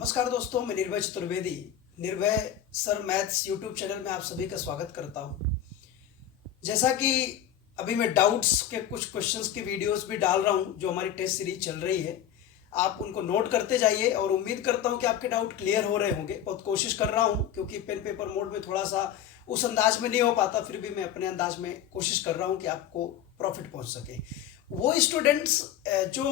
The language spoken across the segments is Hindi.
नमस्कार दोस्तों, मैं निर्भय चतुर्वेदी निर्भय सर मैथ्स यूट्यूब चैनल में आप सभी का स्वागत करता हूं। जैसा कि अभी मैं डाउट्स के कुछ क्वेश्चंस की वीडियोस भी डाल रहा हूं जो हमारी टेस्ट सीरीज चल रही है। आप उनको नोट करते जाइए और उम्मीद करता हूं कि आपके डाउट क्लियर हो रहे होंगे। बहुत कोशिश कर रहा हूं क्योंकि पेन पेपर मोड में थोड़ा सा उस अंदाज में नहीं हो पाता, फिर भी मैं अपने अंदाज में कोशिश कर रहा हूं कि आपको प्रॉफिट पहुंच सके। वो स्टूडेंट्स जो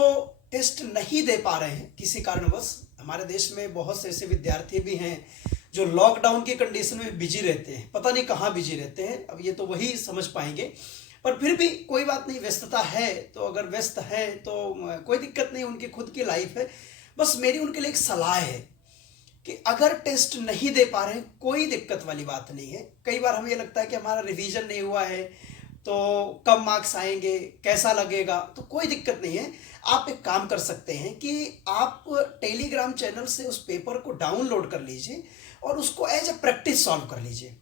टेस्ट नहीं दे पा रहे हैं किसी कारणवश, हमारे देश में बहुत से ऐसे विद्यार्थी भी हैं जो लॉकडाउन की कंडीशन में बिजी रहते हैं, पता नहीं कहाँ बिजी रहते हैं, अब ये तो वही समझ पाएंगे। पर फिर भी कोई बात नहीं, व्यस्तता है तो अगर व्यस्त है तो कोई दिक्कत नहीं, उनकी खुद की लाइफ है। बस मेरी उनके लिए एक सलाह है कि अगर टेस्ट नहीं दे पा रहे हैं कोई दिक्कत वाली बात नहीं है। कई बार हमें लगता है कि हमारा रिवीजन नहीं हुआ है तो कम मार्क्स आएंगे, कैसा लगेगा, तो कोई दिक्कत नहीं है। आप एक काम कर सकते हैं कि आप टेलीग्राम चैनल से उस पेपर को डाउनलोड कर लीजिए और उसको एज ए प्रैक्टिस सॉल्व कर लीजिए।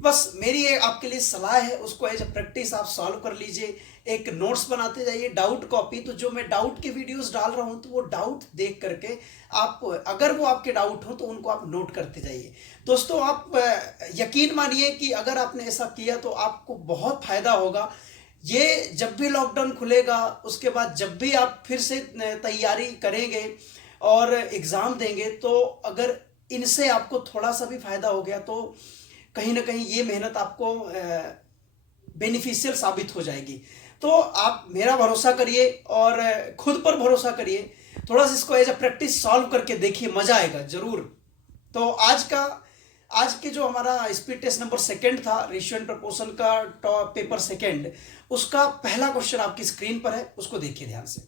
बस मेरी ये आपके लिए सलाह है, उसको एज ए प्रैक्टिस आप सॉल्व कर लीजिए। एक नोट्स बनाते जाइए, डाउट कॉपी। तो जो मैं डाउट के वीडियोस डाल रहा हूँ तो वो डाउट देख करके आप, अगर वो आपके डाउट हो तो उनको आप नोट करते जाइए। दोस्तों, आप यकीन मानिए कि अगर आपने ऐसा किया तो आपको बहुत फायदा होगा। ये जब भी लॉकडाउन खुलेगा उसके बाद जब भी आप फिर से तैयारी करेंगे और एग्ज़ाम देंगे, तो अगर इनसे आपको थोड़ा सा भी फायदा हो गया तो कहीं ना कहीं ये मेहनत आपको बेनिफिशियल साबित हो जाएगी। तो आप मेरा भरोसा करिए और खुद पर भरोसा करिए। थोड़ा सा इसको एज अ प्रैक्टिस सॉल्व करके देखिए, मजा आएगा जरूर। तो आज के जो हमारा स्पीड टेस्ट नंबर सेकंड था, रेशियो एंड प्रपोर्शन का टॉप पेपर सेकंड, उसका पहला क्वेश्चन आपकी स्क्रीन पर है, उसको देखिए ध्यान से।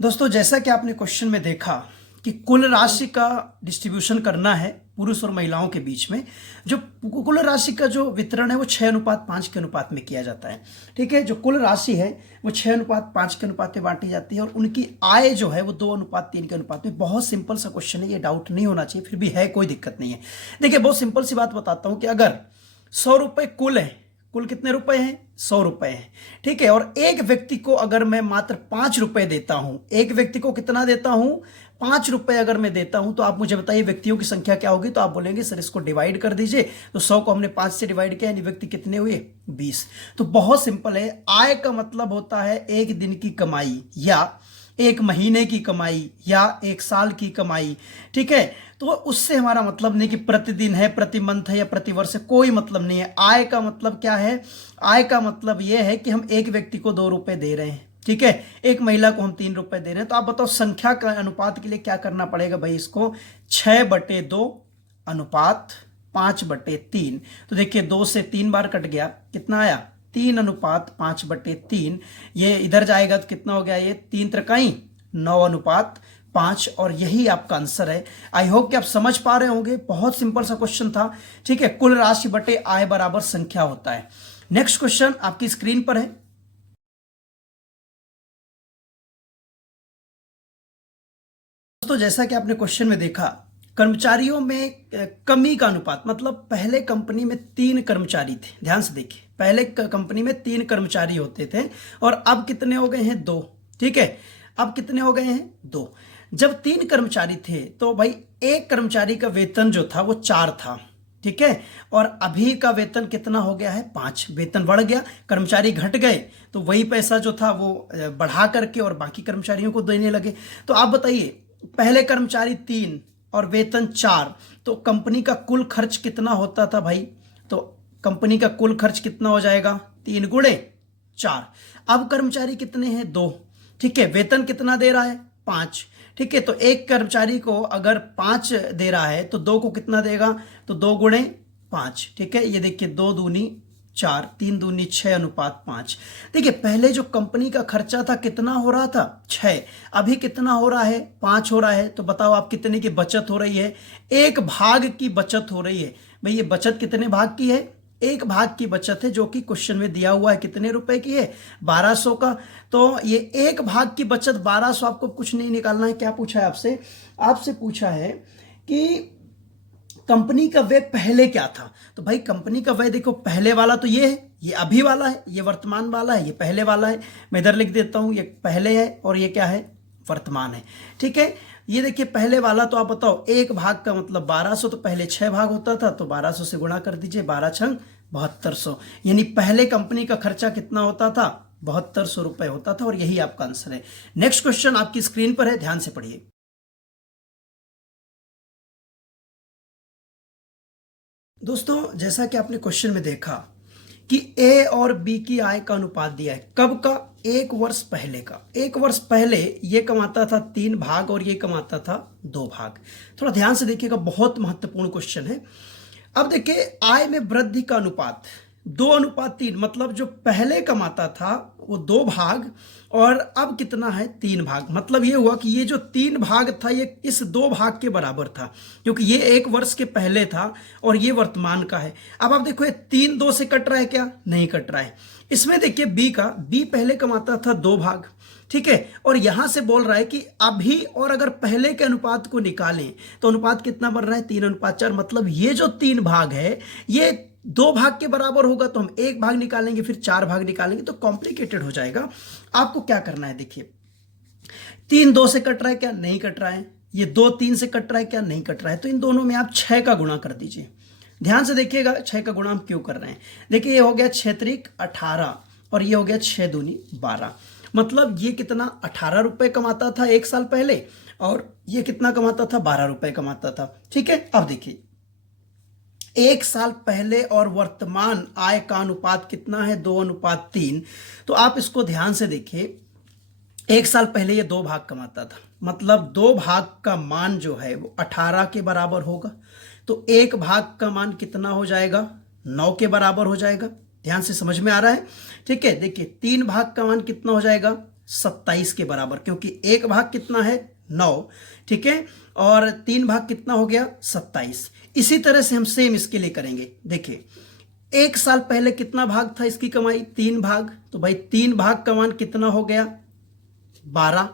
दोस्तों, जैसा कि आपने क्वेश्चन में देखा कि कुल राशि का डिस्ट्रीब्यूशन करना है पुरुष और महिलाओं के बीच में। जो कुल राशि का जो वितरण है वो 6:5 के अनुपात में किया जाता है। ठीक है, जो कुल राशि है वो 6:5 के अनुपात में बांटी जाती है और उनकी आय जो है वो 2:3 के अनुपात में। बहुत सिंपल सा क्वेश्चन है, ये डाउट नहीं होना चाहिए, फिर भी है, कोई दिक्कत नहीं है। देखिए, बहुत सिंपल सी बात बताता हूं कि अगर 100 रुपए कुल है, कुल कितने रुपए हैं? 100 रुपए हैं। ठीक है, और एक व्यक्ति को अगर मैं मात्र 5 रुपए देता हूं, एक व्यक्ति को कितना देता हूं? 5 रुपए अगर मैं देता हूं, तो आप मुझे बताइए व्यक्तियों की संख्या क्या होगी? तो आप बोलेंगे सर इसको डिवाइड कर दीजिए। तो 100 को हमने 5 से डिवाइड किया, यानी व्यक्ति कितने हुए? 20। तो बहुत सिंपल है, आय का मतलब होता है एक दिन की कमाई या एक महीने की कमाई या एक साल की कमाई। ठीक है, तो उससे हमारा मतलब नहीं कि प्रतिदिन है, प्रति मंथ है या प्रति वर्ष है, कोई मतलब नहीं है। आय का मतलब क्या है? आय का मतलब यह है कि हम एक व्यक्ति को 2 रुपए दे रहे हैं, ठीक है, एक महिला को हम 3 रुपए दे रहे हैं। तो आप बताओ संख्या का अनुपात के लिए क्या करना पड़ेगा भाई? इसको 6/2 अनुपात 5/3। तो देखिए 2 से 3 बार कट गया, कितना आया? 3:5/3। ये इधर जाएगा तो कितना हो गया? ये 3 त्रिकाई 9:5, और यही आपका आंसर है। आई होप कि आप समझ पा रहे होंगे, बहुत सिंपल सा क्वेश्चन था। ठीक है, कुल राशि बटे आय बराबर संख्या होता है। नेक्स्ट क्वेश्चन आपकी स्क्रीन पर है। दोस्तों, जैसा कि आपने क्वेश्चन में देखा, कर्मचारियों में कमी का अनुपात, मतलब पहले कंपनी में 3 कर्मचारी थे। ध्यान से देखिए, पहले कंपनी में 3 कर्मचारी होते थे और अब कितने हो गए हैं? 2। ठीक है, अब कितने हो गए हैं? 2। जब 3 कर्मचारी थे तो भाई एक कर्मचारी का वेतन जो था वो 4 था। ठीक है, और अभी का वेतन कितना हो गया है? 5। वेतन बढ़ गया, कर्मचारी घट गए, तो वही पैसा जो था वो बढ़ा करके और बाकी कर्मचारियों को देने लगे। तो आप बताइए, पहले कर्मचारी 3 और वेतन 4, तो कंपनी का कुल खर्च कितना होता था भाई? तो कंपनी का कुल खर्च कितना हो जाएगा? 3 गुणे 4। अब कर्मचारी कितने हैं? 2। ठीक है, वेतन कितना दे रहा है? 5। ठीक है, तो एक कर्मचारी को अगर 5 दे रहा है तो 2 को कितना देगा? तो 2 गुणे 5। ठीक है, ये देखिए 2 दूनी 4, 3 दूनी 6:5। देखिए, पहले जो कंपनी का खर्चा था कितना हो रहा था? 6। अभी कितना हो रहा है? 5 हो रहा है। तो बताओ आप कितने की बचत हो रही है? 1 भाग की बचत हो रही है। भाई ये बचत कितने भाग की है? 1 भाग की बचत है, जो कि क्वेश्चन में दिया हुआ है कितने रुपए की है? 1200 का। तो ये 1 भाग की बचत 1200, आपको कुछ नहीं निकालना है। क्या पूछा है आपसे? आपसे पूछा है कि कंपनी का व्यय पहले क्या था। तो भाई कंपनी का व्यय देखो, पहले वाला तो ये है, ये अभी वाला है, ये वर्तमान वाला है, ये पहले वाला है। मैं इधर लिख देता हूं, ये पहले है और ये क्या है, वर्तमान है। ठीक है, ये देखिए पहले वाला, तो आप बताओ एक भाग का मतलब 1200, तो पहले 6 भाग होता था, तो 1200 से गुणा कर दीजिए, 12 छंग 7200, यानी पहले कंपनी का खर्चा कितना होता था, 7200 रुपए होता था, और यही आपका आंसर है। नेक्स्ट क्वेश्चन आपकी स्क्रीन पर है, ध्यान से पढ़िए। दोस्तों जैसा कि आपने क्वेश्चन में देखा कि ए और बी की आय का अनुपात दिया है, कब का, 1 वर्ष पहले का। 1 वर्ष पहले ये कमाता था 3 भाग और ये कमाता था 2 भाग। थोड़ा ध्यान से देखिएगा, बहुत महत्वपूर्ण क्वेश्चन है। अब देखिए आय में वृद्धि का अनुपात 2:3, मतलब जो पहले कमाता था वो 2 भाग और अब कितना है, 3 भाग। मतलब ये हुआ कि ये जो 3 भाग था ये इस 2 भाग के बराबर था, क्योंकि ये 1 वर्ष के पहले था और ये वर्तमान का है। अब आप देखो ये 3 2 से कट रहा है क्या, नहीं कट रहा है। इसमें देखिए बी पहले कमाता था 2 भाग, ठीक है, और यहां से बोल रहा है कि अभी और अगर पहले के अनुपात को निकालें तो अनुपात कितना बन रहा है, 3:4। मतलब ये जो 3 भाग है ये 2 भाग के बराबर होगा, तो हम 1 भाग निकालेंगे, फिर 4 भाग निकालेंगे, तो कॉम्प्लिकेटेड हो जाएगा। आपको क्या करना है, देखिए 3 2 से कट रहा है क्या, नहीं कट रहा है। ये 2 3 से कट रहा है क्या, नहीं कट रहा है। तो इन दोनों में आप 6 का गुणा कर दीजिए। ध्यान से देखिएगा 6 का गुणा हम क्यों कर रहे हैं। देखिए ये हो गया 6 त्रिक 18 और ये हो गया 6 दूनी 12। मतलब ये कितना, 18 रुपए कमाता था 1 साल पहले और ये कितना कमाता था, 12 रुपए कमाता था। ठीक है, अब देखिए 1 साल पहले और वर्तमान आय का अनुपात कितना है, 2:3। तो आप इसको ध्यान से देखिए, 1 साल पहले ये 2 भाग कमाता था, मतलब 2 भाग का मान जो है वो 18 के बराबर होगा, तो 1 भाग का मान कितना हो जाएगा, 9 के बराबर हो जाएगा। ध्यान से समझ में आ रहा है। ठीक है, देखिए 3 भाग का मान कितना हो जाएगा, 27 के बराबर, क्योंकि 1 भाग कितना है, 9, ठीक है, और 3 भाग कितना हो गया, 27। इसी तरह से हम सेम इसके लिए करेंगे। देखिए 1 साल पहले कितना भाग था इसकी कमाई, 3 भाग, तो भाई 3 भाग का मान कितना हो गया, 12,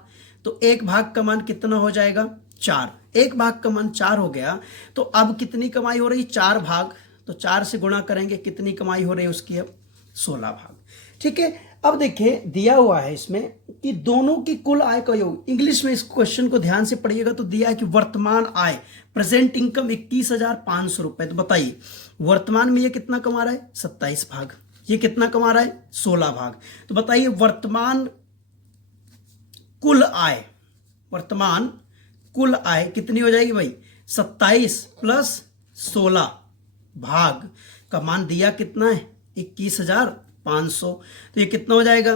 तो 1 भाग का मान कितना हो जाएगा, 4। 1 भाग का मान 4 हो गया, तो अब कितनी कमाई हो रही, 4 भाग, तो 4 से गुणा करेंगे, कितनी कमाई हो रही है उसकी, अब 16 भाग। ठीक है, अब देखिए दिया हुआ है इसमें कि दोनों की कुल आय का योग। इंग्लिश में इस क्वेश्चन को ध्यान से पढ़िएगा, तो दिया है कि वर्तमान आय, प्रेजेंट इनकम 21,500 रुपए। तो बताइए वर्तमान में ये कितना कमा रहा है, 27 भाग, ये कितना कमा रहा है, 16 भाग। तो बताइए वर्तमान कुल आय, वर्तमान कुल आय कितनी हो जाएगी भाई, 27 प्लस 16 भाग का मान दिया कितना है, 21,500। तो ये कितना हो जाएगा,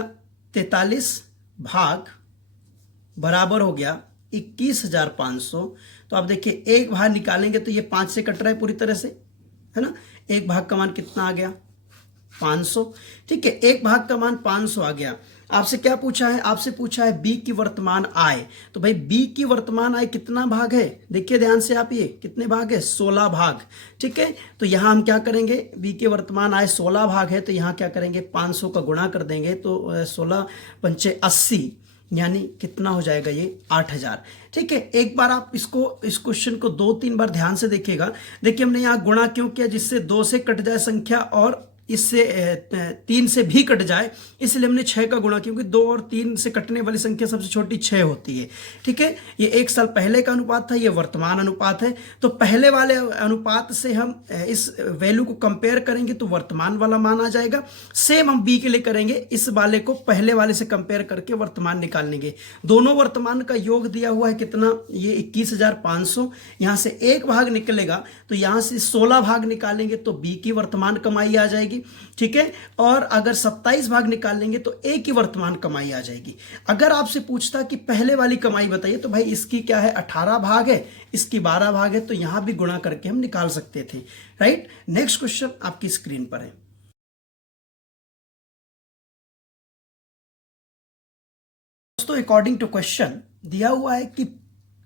43 भाग बराबर हो गया 21,500। तो आप देखिए 1 भाग निकालेंगे तो ये 5 से कट रहा है पूरी तरह से, है ना। 1 भाग का मान कितना आ गया, 500। ठीक है, 1 भाग का मान 500 आ गया। आपसे क्या पूछा है, आपसे पूछा है बी की वर्तमान आय। तो भाई बी की वर्तमान आय कितना भाग है, देखिए ध्यान से आप, ये कितने भाग है, 16 भाग। ठीक है, तो यहां हम क्या करेंगे, बी की वर्तमान आय 16 भाग है, तो यहां क्या करेंगे, 500 का गुणा कर देंगे, तो 16 पंचे 80, यानी कितना हो जाएगा ये, 8,000। ठीक है, एक बार आप इसको, इस क्वेश्चन को 2-3 बार ध्यान से देखिएगा। देखिए हमने यहाँ गुणा क्यों किया, जिससे 2 से कट जाए संख्या और इससे 3 से भी कट जाए, इसलिए हमने 6 का गुणा, क्योंकि 2 और 3 से कटने वाली संख्या सबसे छोटी 6 होती है। ठीक है, ये 1 साल पहले का अनुपात था, ये वर्तमान अनुपात है। तो पहले वाले अनुपात से हम इस वैल्यू को कंपेयर करेंगे तो वर्तमान वाला मान आ जाएगा। सेम हम बी के लिए करेंगे, इस वाले को पहले वाले से कंपेयर करके वर्तमान निकाल लेंगे। दोनों वर्तमान का योग दिया हुआ है कितना, ये 21,500। यहां से 1 भाग निकलेगा तो यहां से 16 भाग निकालेंगे तो बी की वर्तमान कमाई आ जाएगी। ठीक है, और अगर 27 भाग निकाल लेंगे तो ए की वर्तमान कमाई आ जाएगी। अगर आपसे पूछता कि पहले वाली कमाई बताइए, तो भाई इसकी क्या है, 18 भाग है, इसकी 12 भाग है, तो यहां भी गुणा करके हम निकाल सकते थे। राइट, नेक्स्ट क्वेश्चन आपकी स्क्रीन पर है। दोस्तों अकॉर्डिंग टू क्वेश्चन दिया हुआ है कि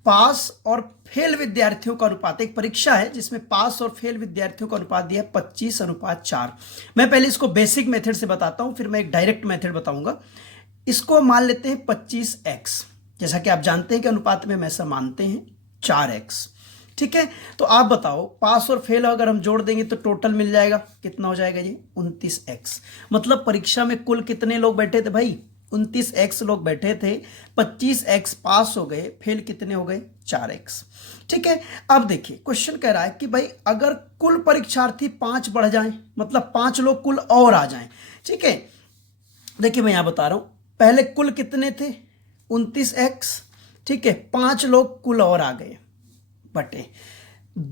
पास और फेल विद्यार्थियों का अनुपात, एक परीक्षा है जिसमें पास और फेल विद्यार्थियों का अनुपात दिया है 25:4। मैं पहले इसको बेसिक मेथड से बताता हूं, फिर मैं एक डायरेक्ट मेथड बताऊंगा। इसको मान लेते हैं 25x, जैसा कि आप जानते हैं कि अनुपात में हमेशा मानते हैं 4x। ठीक है, तो आप बताओ पास और फेल अगर हम जोड़ देंगे तो टोटल मिल जाएगा, कितना हो जाएगा जी 29x। मतलब परीक्षा में कुल कितने लोग बैठे थे भाई, 29x लोग बैठे थे, 25x पास हो गए, फेल कितने हो गए 4x। ठीक है, अब देखिए क्वेश्चन कह रहा है कि भाई अगर कुल परीक्षार्थी 5 बढ़ जाएं, मतलब 5 लोग कुल और आ जाएं। ठीक है, देखिए मैं यहां बता रहा हूं, पहले कुल कितने थे 29x, ठीक है, 5 लोग कुल और आ गए बटे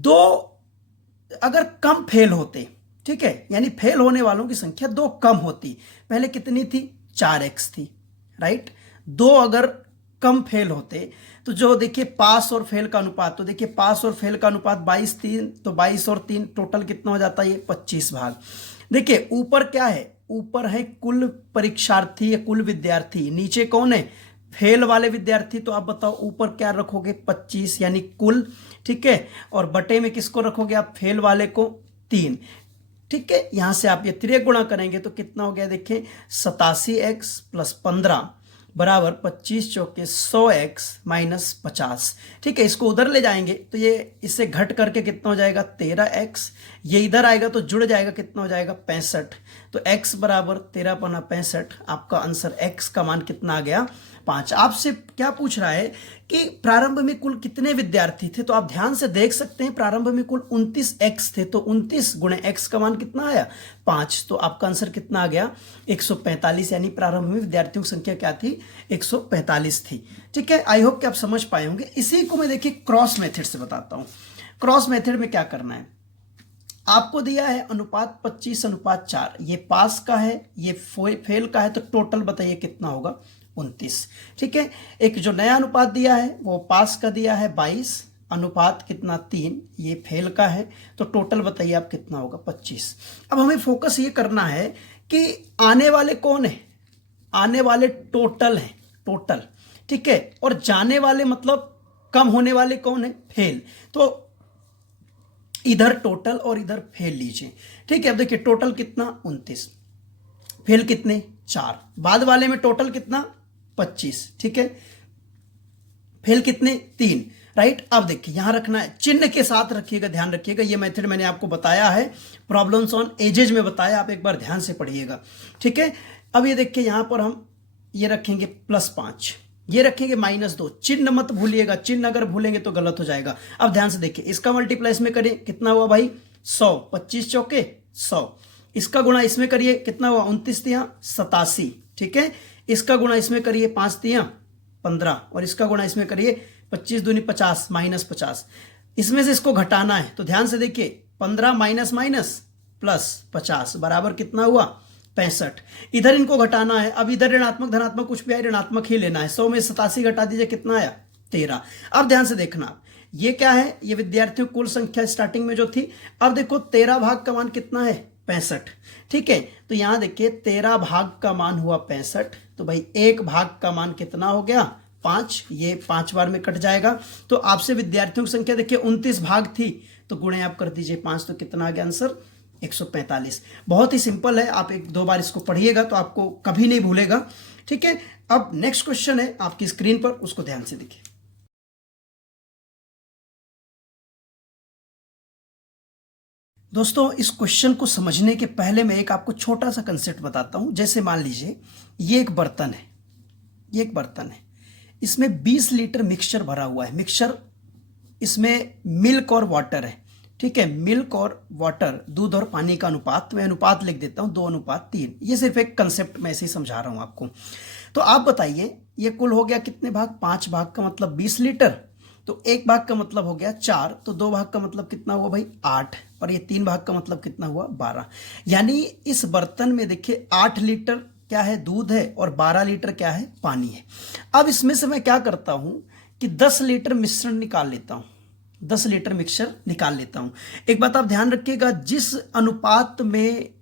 2, अगर कम फेल होते, ठीक है, यानी फेल होने वालों की संख्या 2 कम होती, पहले कितनी थी 4x थी, राइट। 2 अगर कम फेल होते तो जो देखिए पास और फेल का अनुपात, तो देखिए पास और फेल का अनुपात 22-3, तो 22 और 3 टोटल कितना हो जाता है ये 25 भाग। देखिए ऊपर क्या है, ऊपर है कुल परीक्षार्थी या कुल विद्यार्थी, नीचे कौन है फेल वाले विद्यार्थी, तो आप बताओ ऊपर क्या रखोगे 25 यानी कुल, ठीक है, और बटे में किसको रखोगे आप फेल वाले को 3। ठीक है, यहां से आप ये 3 गुणा करेंगे तो कितना हो गया देखिए 87x प्लस 15 बराबर 25 चौके 100x माइनस 50। ठीक है, इसको उधर ले जाएंगे तो ये इससे घट करके कितना हो जाएगा 13x, ये इधर आएगा तो जुड़ जाएगा, कितना हो जाएगा 65। तो x बराबर 13×65, आपका आंसर x का मान कितना आ गया 5। आपसे क्या पूछ रहा है कि प्रारंभ में कुल कितने विद्यार्थी थे, तो आप ध्यान से देख सकते हैं प्रारंभ में कुल 29x थे, तो 29 गुणे x का मान कितना आया 5, तो आपका आंसर कितना आ गया 145, यानी प्रारंभ में विद्यार्थियों की संख्या क्या थी 145 थी। ठीक है, आई होप कि आप समझ पाए होंगे। इसी को मैं देखिए क्रॉस मेथड से बताता हूं। क्रॉस मेथड में क्या करना है, आपको दिया है अनुपात 25:4, ये पास का है ये फेल का है, तो टोटल बताइए कितना होगा 29। ठीक है, एक जो नया अनुपात दिया है वो पास का दिया है 22, अनुपात कितना 3, ये फेल का है, तो टोटल बताइए आप कितना होगा 25। अब हमें फोकस ये करना है कि आने वाले कौन है, आने वाले टोटल है, टोटल। ठीक है, और जाने वाले मतलब कम होने वाले कौन है फेल, तो इधर टोटल और इधर फेल लीजिए। ठीक है, अब देखिए टोटल कितना 29, फेल कितने 4, बाद वाले में टोटल कितना 25, ठीक है, फेल कितने 3, राइट। अब देखिए यहां रखना है, चिन्ह के साथ रखिएगा, ध्यान रखिएगा, ये मेथड मैंने आपको बताया है, प्रॉब्लम्स ऑन एजेज में बताया, आप एक बार ध्यान से पढ़िएगा। ठीक है, अब ये देखिए यहां पर हम ये रखेंगे +5, ये रखेंगे -2, चिन्ह मत भूलिएगा, चिन्ह अगर भूलेंगे तो गलत हो जाएगा। अब ध्यान से देखिए, इसका मल्टीप्लाई इसमें करिए, कितना हुआ भाई 100, 25 चौके 100, इसका गुणा इसमें करिए, कितना हुआ 29 87। ठीक है, इसका गुणा इसमें करिए 5 15, और इसका गुणा इसमें करिए 25 दूनी 50 -50, इसमें से इसको घटाना है, तो ध्यान से देखिए 15 माइनस माइनस प्लस 50 बराबर कितना हुआ 65। इधर इनको घटाना है, अब इधर ऋणात्मक धनात्मक कुछ भी आए ऋणात्मक ही लेना है, 100 में 87 घटा दीजिए, कितना आया 13। अब ध्यान से देखना, ये क्या है, ये विद्यार्थियों कुल संख्या स्टार्टिंग में जो थी, अब देखो 13 भाग का मान कितना है 65। ठीक है, तो यहां देखिए 13 भाग का मान हुआ 65, तो भाई 1 भाग का मान कितना हो गया 5, ये 5 बार में कट जाएगा। तो आपसे विद्यार्थियों की संख्या देखिए 29 भाग थी, तो गुणे आप कर दीजिए 5, तो कितना आ गया आंसर 145। बहुत ही सिंपल है, आप 1-2 बार इसको पढ़िएगा तो आपको कभी नहीं भूलेगा। ठीक है, अब नेक्स्ट क्वेश्चन है आपकी स्क्रीन पर, उसको ध्यान से देखिए। दोस्तों इस क्वेश्चन को समझने के पहले मैं एक आपको छोटा सा कंसेप्ट बताता हूं। जैसे मान लीजिए ये एक बर्तन है, ये एक बर्तन है, इसमें 20 लीटर मिक्सचर भरा हुआ है। मिक्सचर इसमें मिल्क और वाटर है। ठीक है, मिल्क और वाटर, दूध और पानी का अनुपात, मैं अनुपात लिख देता हूं 2:3। ये सिर्फ एक कंसेप्ट मैं ऐसे ही समझा रहा हूं आपको। तो आप बताइए ये कुल हो गया कितने भाग, 5 भाग का मतलब 20 लीटर, तो 1 भाग का मतलब हो गया 4, तो 2 भाग का मतलब कितना हुआ भाई 8, और ये 3 भाग का मतलब कितना हुआ 12। यानी इस बर्तन में देखिए 8 लीटर क्या है दूध है और 12 लीटर क्या है पानी है। अब इसमें से मैं क्या करता हूं कि 10 लीटर मिश्रण निकाल लेता हूं, 10 लीटर मिक्सचर निकाल लेता हूं। एक बात आप ध्यान रखिएगा, जिस अनुपात में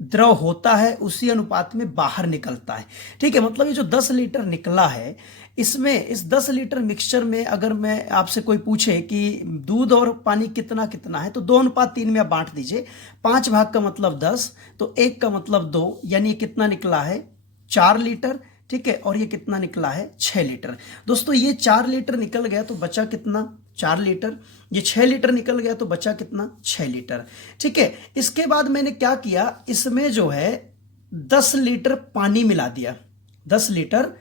द्रव होता है उसी अनुपात में बाहर निकलता है। ठीक है, मतलब ये जो 10 लीटर निकला है, इसमें इस 10 लीटर मिक्सचर में अगर मैं आपसे कोई पूछे कि दूध और पानी कितना कितना है, तो 2:3 में आप बांट दीजिए। 5 भाग का मतलब 10, तो 1 का मतलब 2, यानी कितना निकला है 4 लीटर। ठीक है, और ये कितना निकला है 6 लीटर। दोस्तों ये 4 लीटर निकल गया, तो बचा कितना 4 लीटर, ये 6 लीटर निकल गया तो बचा कितना 6 लीटर। ठीक है, इसके बाद मैंने क्या किया, इसमें जो है 10 लीटर पानी मिला दिया, 10 लीटर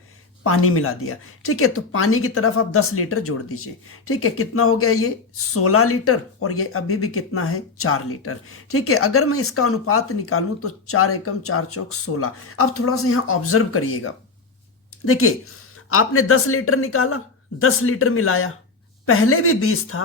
पानी मिला दिया। ठीक है, तो पानी की तरफ आप 10 लीटर जोड़ दीजिए। ठीक है, कितना हो गया ये 16 लीटर और ये अभी भी कितना है 4 लीटर। ठीक है, अगर मैं इसका अनुपात निकालूं तो 4 एकम 4 चौक 16। अब थोड़ा सा यहां ऑब्जर्व करिएगा, देखिए आपने 10 लीटर निकाला, 10 लीटर मिलाया, पहले भी 20 था,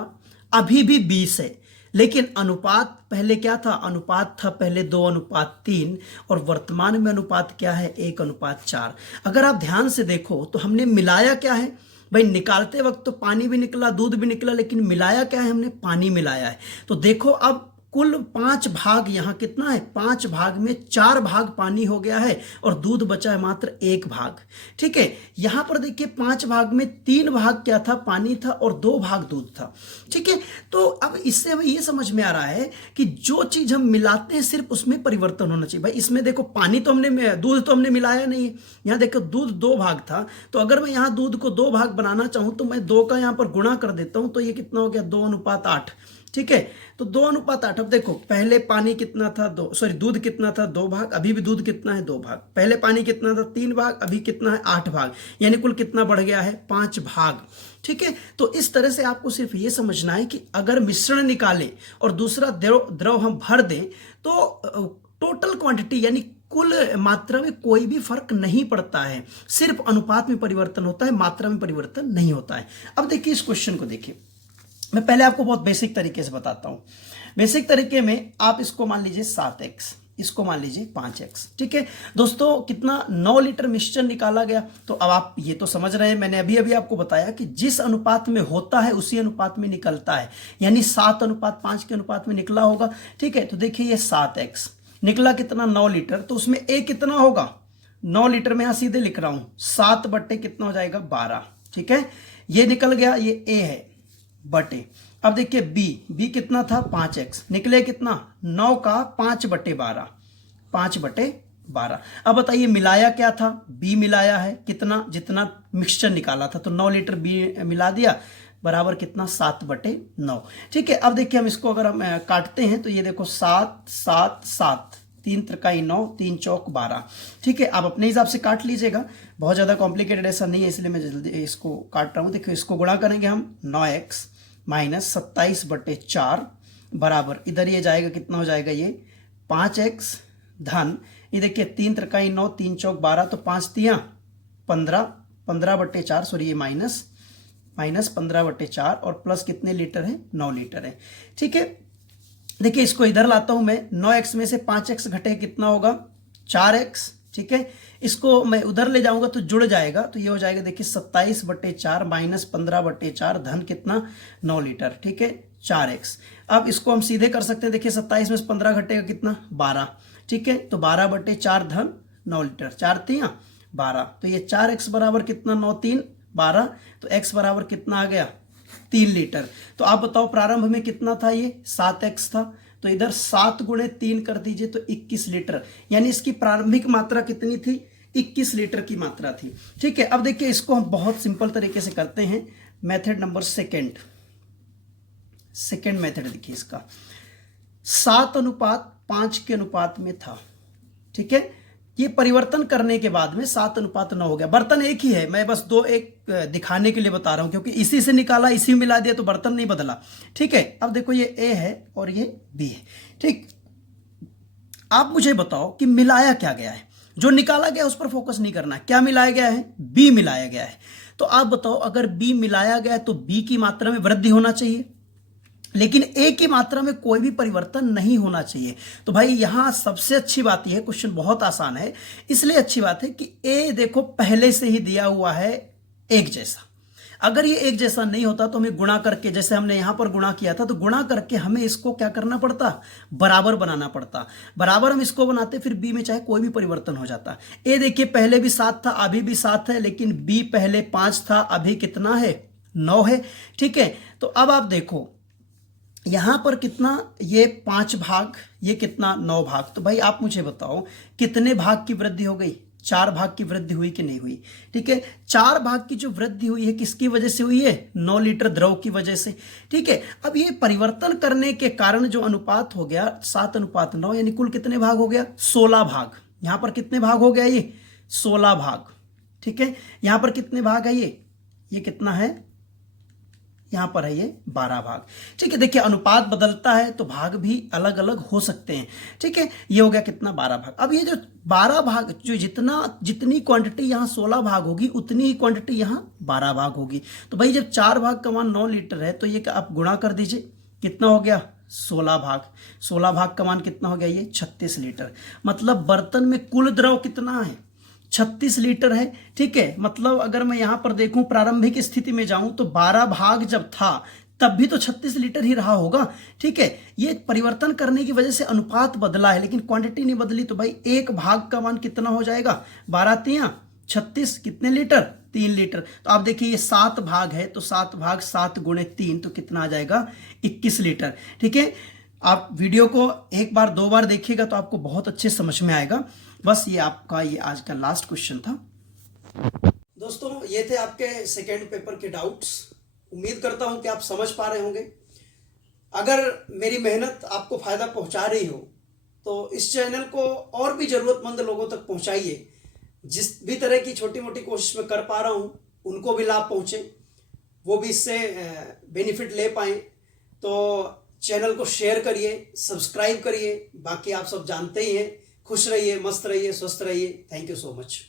अभी भी 20 है, लेकिन अनुपात पहले क्या था, अनुपात था पहले 2:3 और वर्तमान में अनुपात क्या है 1:4। अगर आप ध्यान से देखो तो हमने मिलाया क्या है भाई, निकालते वक्त तो पानी भी निकला, दूध भी निकला, लेकिन मिलाया क्या है, हमने पानी मिलाया है। तो देखो अब कुल 5 भाग, यहां कितना है 5 भाग में 4 भाग पानी हो गया है और दूध बचा है मात्र 1 भाग। ठीक है, यहां पर देखिए 5 भाग में 3 भाग क्या था, पानी था और 2 भाग दूध था। ठीक है, तो अब इससे हमें यह समझ में आ रहा है कि जो चीज हम मिलाते हैं सिर्फ उसमें परिवर्तन होना चाहिए। भाई इसमें देखो पानी तो हमने, दूध तो हमने मिलाया नहीं है, यहां देखो दूध 2 भाग था, तो अगर मैं यहां दूध को 2 भाग बनाना चाहूं तो मैं 2 का यहां पर गुणा कर देता हूं, तो ये कितना हो गया 2:8। ठीक है, तो 2:8। अब देखो पहले पानी कितना था, दूध कितना था 2 भाग, अभी भी दूध कितना है 2 भाग, पहले पानी कितना था 3 भाग, अभी कितना है 8 भाग, यानी कुल कितना बढ़ गया है 5 भाग। ठीक है, तो इस तरह से आपको सिर्फ ये समझना है कि अगर मिश्रण निकालें और दूसरा द्रव हम भर दें तो टोटल क्वांटिटी यानी कुल मात्रा में कोई भी फर्क नहीं पड़ता है, सिर्फ अनुपात में परिवर्तन होता है, मात्रा में परिवर्तन नहीं होता है। अब देखिए इस क्वेश्चन को देखिए, मैं पहले आपको बहुत बेसिक तरीके से बताता हूं। बेसिक तरीके में आप इसको मान लीजिए 7x, इसको मान लीजिए 5x। ठीक है दोस्तों, कितना 9 लीटर मिश्रण निकाला गया। तो अब आप ये तो समझ रहे हैं, मैंने अभी अभी आपको बताया कि जिस अनुपात में होता है उसी अनुपात में निकलता है, यानी 7:5 के अनुपात में निकला होगा। ठीक है, तो देखिए ये 7x निकला कितना 9 लीटर, तो उसमें a कितना होगा 9 लीटर में यहां सीधे लिख रहा हूं 7 बट्टे कितना हो जाएगा 12। ठीक है, ये निकल गया, ये a है बटे। अब देखिए b कितना था 5x, निकले कितना 9 का 5/12, 5/12। अब बताइए मिलाया क्या था, b मिलाया है कितना, जितना मिक्सचर निकाला था, तो 9 लीटर b मिला दिया, बराबर कितना 7/9। ठीक है, अब देखिए हम इसको अगर हम काटते हैं तो ये देखो 7 7 7, 3 त्रिकाई 9, 3 चौक 12। ठीक है, आप अपने हिसाब से काट लीजिएगा, बहुत ज़्यादा कॉम्प्लिकेटेड ऐसा नहीं है, इसलिए मैं जल्दी इसको काट रहा हूँ। देखिए इसको गुणा करेंगे हम 9x माइनस 27/4 बराबर, इधर ये जाएगा कितना हो जाएगा ये 5x धन, ये देखिए 3 त्रिकाई 9, 3 चौक 12, तो 5 तियां 15, 15/4 सॉरी ये माइनस 15/4 और प्लस कितने लीटर है 9 लीटर है। ठीक है, देखिए इसको इधर लाता हूं मैं, 9x में से 5x घटे कितना होगा 4x। ठीक है, इसको मैं उधर ले जाऊंगा तो जुड़ जाएगा, तो ये हो जाएगा देखिए 27/4 माइनस 15/4 धन कितना 9 लीटर। ठीक है, 4x। अब इसको हम सीधे कर सकते हैं, देखिए 27 में से 15 घटेगा कितना 12। ठीक है, तो 12/4 धन 9 लीटर, 4 तियां 12, तो ये 4x बराबर कितना 9 3 12, तो x बराबर कितना आ गया 3 लीटर। तो आप बताओ प्रारंभ में कितना था, ये 7x था, तो इधर 7 × 3 कर दीजिए तो 21 लीटर, यानी इसकी प्रारंभिक मात्रा कितनी थी 21 लीटर की मात्रा थी। ठीक है, अब देखिए इसको हम बहुत सिंपल तरीके से करते हैं, मेथड नंबर सेकंड मेथड देखिए इसका 7:5 के अनुपात में था। ठीक है, ये परिवर्तन करने के बाद में 7:9 हो गया। बर्तन एक ही है, मैं बस एक दिखाने के लिए बता रहा हूं, क्योंकि इसी से निकाला इसी में मिला दिया तो बर्तन नहीं बदला। ठीक है, अब देखो ये A है और ये B है। ठीक, आप मुझे बताओ कि मिलाया क्या गया है, जो निकाला गया उस पर फोकस नहीं करना, क्या मिलाया गया है B मिलाया गया है। तो आप बताओ अगर B मिलाया गया है तो B की मात्रा में वृद्धि होना चाहिए, लेकिन A की मात्रा में कोई भी परिवर्तन नहीं होना चाहिए। तो भाई यहां सबसे अच्छी बात यह है, क्वेश्चन बहुत आसान है, इसलिए अच्छी बात है कि A देखो पहले से ही दिया हुआ है एक जैसा। अगर ये एक जैसा नहीं होता तो हमें गुणा करके, जैसे हमने यहां पर गुणा किया था, तो गुणा करके हमें इसको क्या करना पड़ता, बराबर बनाना पड़ता। बराबर हम इसको बनाते, फिर B में चाहे कोई भी परिवर्तन हो जाता। A देखिए पहले भी 7 था, अभी भी 7 है, लेकिन B पहले 5 था, अभी कितना है 9 है। ठीक है, तो अब आप देखो यहां पर कितना, ये 5 भाग, ये कितना 9 भाग। तो भाई आप मुझे बताओ कितने भाग की वृद्धि हो गई, 4 भाग की वृद्धि हुई कि नहीं हुई। ठीक है, 4 भाग की जो वृद्धि हुई है किसकी वजह से हुई है, 9 लीटर द्रव की वजह से। ठीक है, अब ये परिवर्तन करने के कारण जो अनुपात हो गया 7:9, यानी कुल कितने भाग हो गया, 16 भाग। यहां पर कितने भाग हो गया, ये 16 भाग। ठीक है, यहां पर कितने भाग है, ये कितना है, यहां पर है ये 12 भाग। ठीक है, देखिए अनुपात बदलता है तो भाग भी अलग अलग हो सकते हैं। ठीक है, ये हो गया कितना, 12 भाग। अब ये जो 12 भाग, जो जितनी क्वांटिटी यहां 16 भाग होगी उतनी ही क्वांटिटी यहां 12 भाग होगी। तो भाई जब 4 भाग का मान 9 लीटर है तो ये आप गुणा कर दीजिए, कितना हो गया, 16 भाग। 16 भाग का मान कितना हो गया, ये 36 लीटर। मतलब बर्तन में कुल द्रव कितना है, 36 लीटर है। ठीक है, मतलब अगर मैं यहां पर देखूं प्रारंभिक स्थिति में जाऊं तो 12 भाग जब था तब भी तो 36 लीटर ही रहा होगा। ठीक है, ये परिवर्तन करने की वजह से अनुपात बदला है लेकिन क्वांटिटी नहीं बदली। तो भाई एक भाग का मान कितना हो जाएगा, 12 तिया 36, कितने लीटर, 3 लीटर। तो आप देखिए ये 7 भाग है तो 7 भाग 7 गुणे 3 तो कितना आ जाएगा, 21 लीटर। ठीक है, आप वीडियो को एक बार 2 बार देखिएगा तो आपको बहुत अच्छे समझ में आएगा। बस ये आपका ये आज का लास्ट क्वेश्चन था। दोस्तों ये थे आपके सेकेंड पेपर के डाउट्स। उम्मीद करता हूं कि आप समझ पा रहे होंगे। अगर मेरी मेहनत आपको फायदा पहुंचा रही हो तो इस चैनल को और भी जरूरतमंद लोगों तक पहुंचाइए। जिस भी तरह की छोटी मोटी कोशिश मैं कर पा रहा हूं उनको भी लाभ पहुंचे, वो भी इससे बेनिफिट ले पाए। तो चैनल को शेयर करिए, सब्सक्राइब करिए। बाकी आप सब जानते ही हैं। खुश रहिए, मस्त रहिए, स्वस्थ रहिए। Thank you so much.